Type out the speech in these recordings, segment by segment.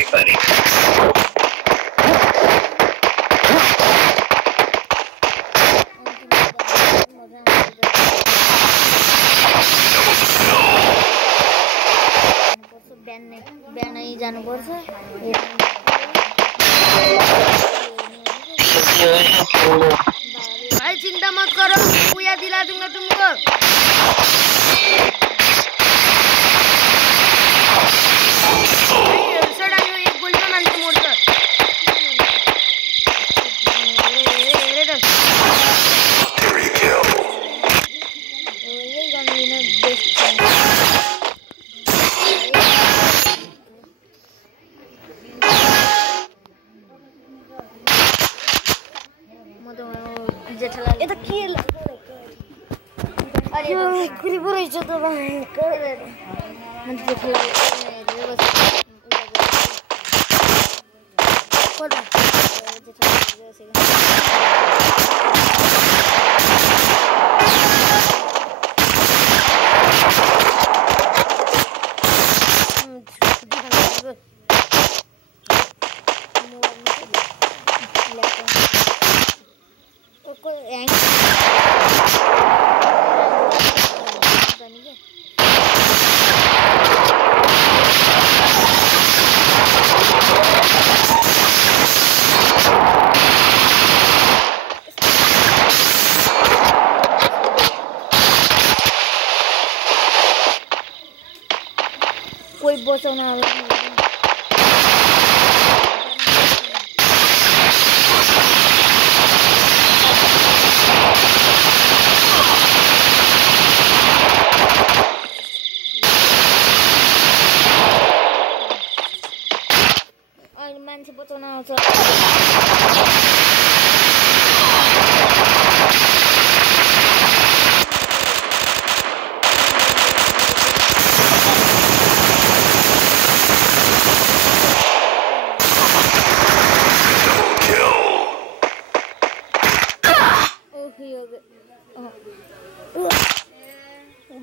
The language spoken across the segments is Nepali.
Bye, buddy. बिहान नै जानुपर्छ भाइ चिन्ता मत गर पुया दिला दूंगा तुमको एक गोलीमा मान्छे मर्छ Это kill. Приборы что-то вам. कोई बचाउन आउँदैन अहिले मान्छे बचाउन आउँछ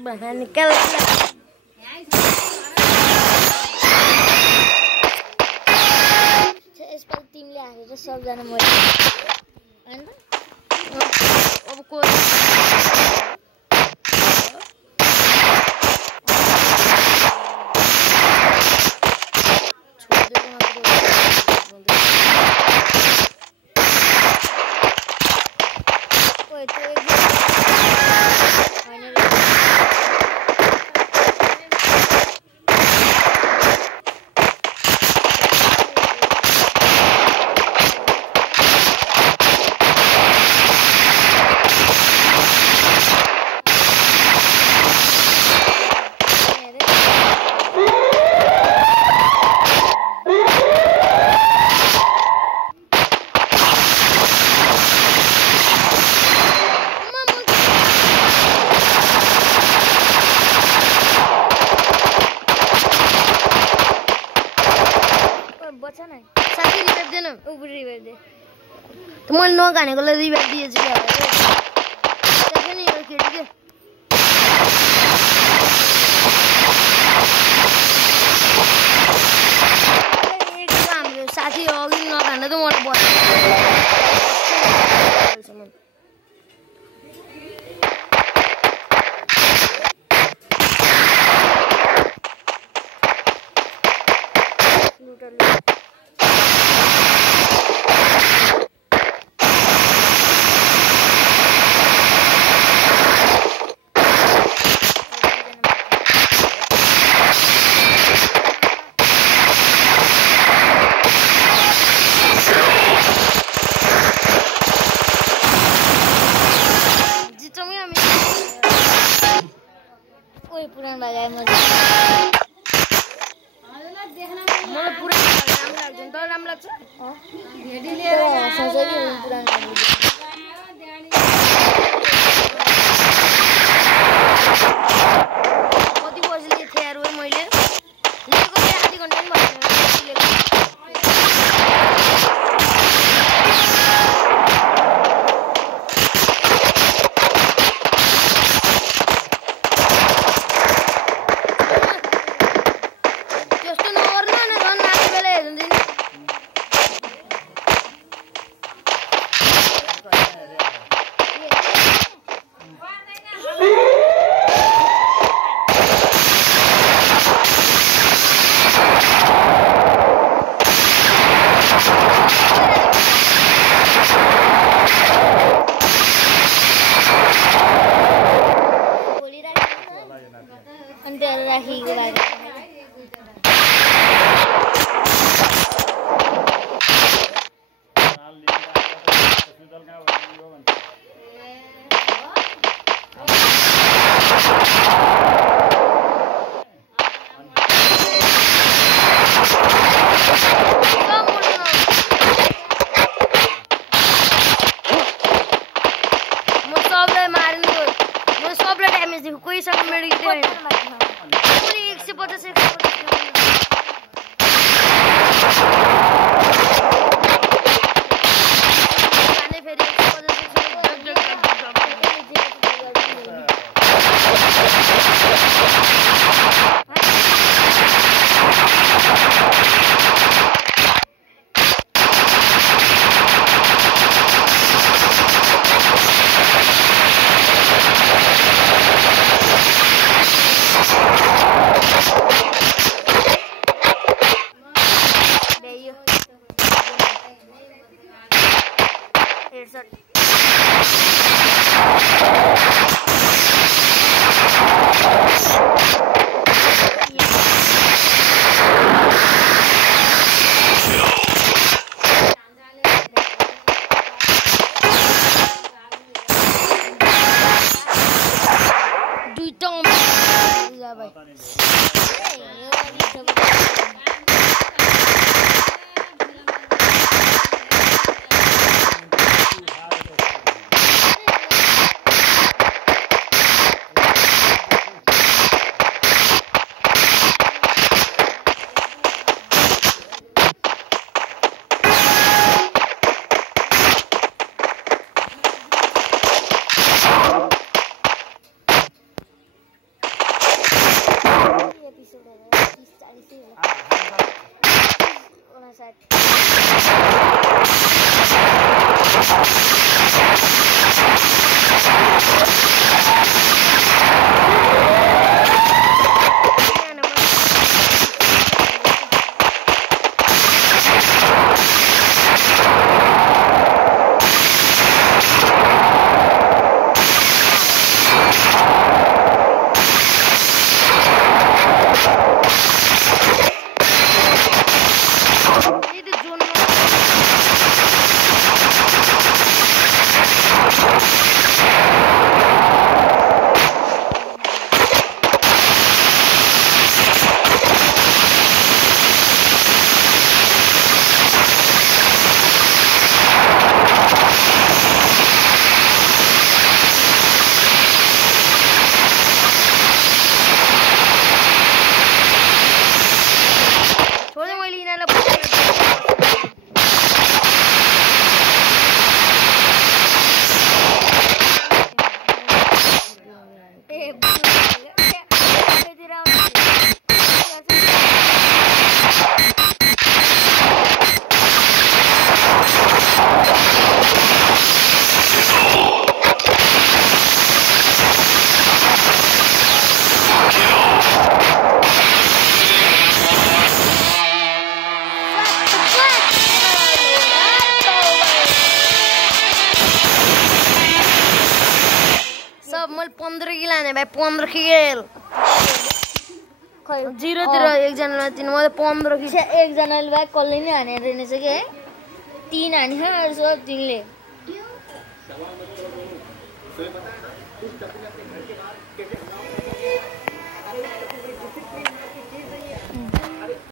बाहर निकल यसपालि टिमले हारेर सबजना मर्यो हैन अब को साथी रिवाइव देन ऊपर रिवाइव दे तो मैं नो गाने को रिवाइव दिए छु यार तब नहीं हो के ठीक है एक काम साथी होगी नो गाने तो मोर बहुत पुरानो भाइ म मलाई पुरानो राम्रो लाग्छ नि त राम्रो लाग्छ भेडी लिएर सजै पुरानो कति बजे थिए यार मैले लिएको थिएँ आधी घण्टा पनि भएन त्यहाँ राखिएको लाग्यो कोही सँग मेरो गीतै होइन कुनै 150 खाने फेरि 15 किल हाने भाइ 15 किल खै 0 तिर एकजनालाई दिनु म 15 किल एकजनाले भाइ कसले नि हानेर रहेछ के 3 हाने अरु सब तिनले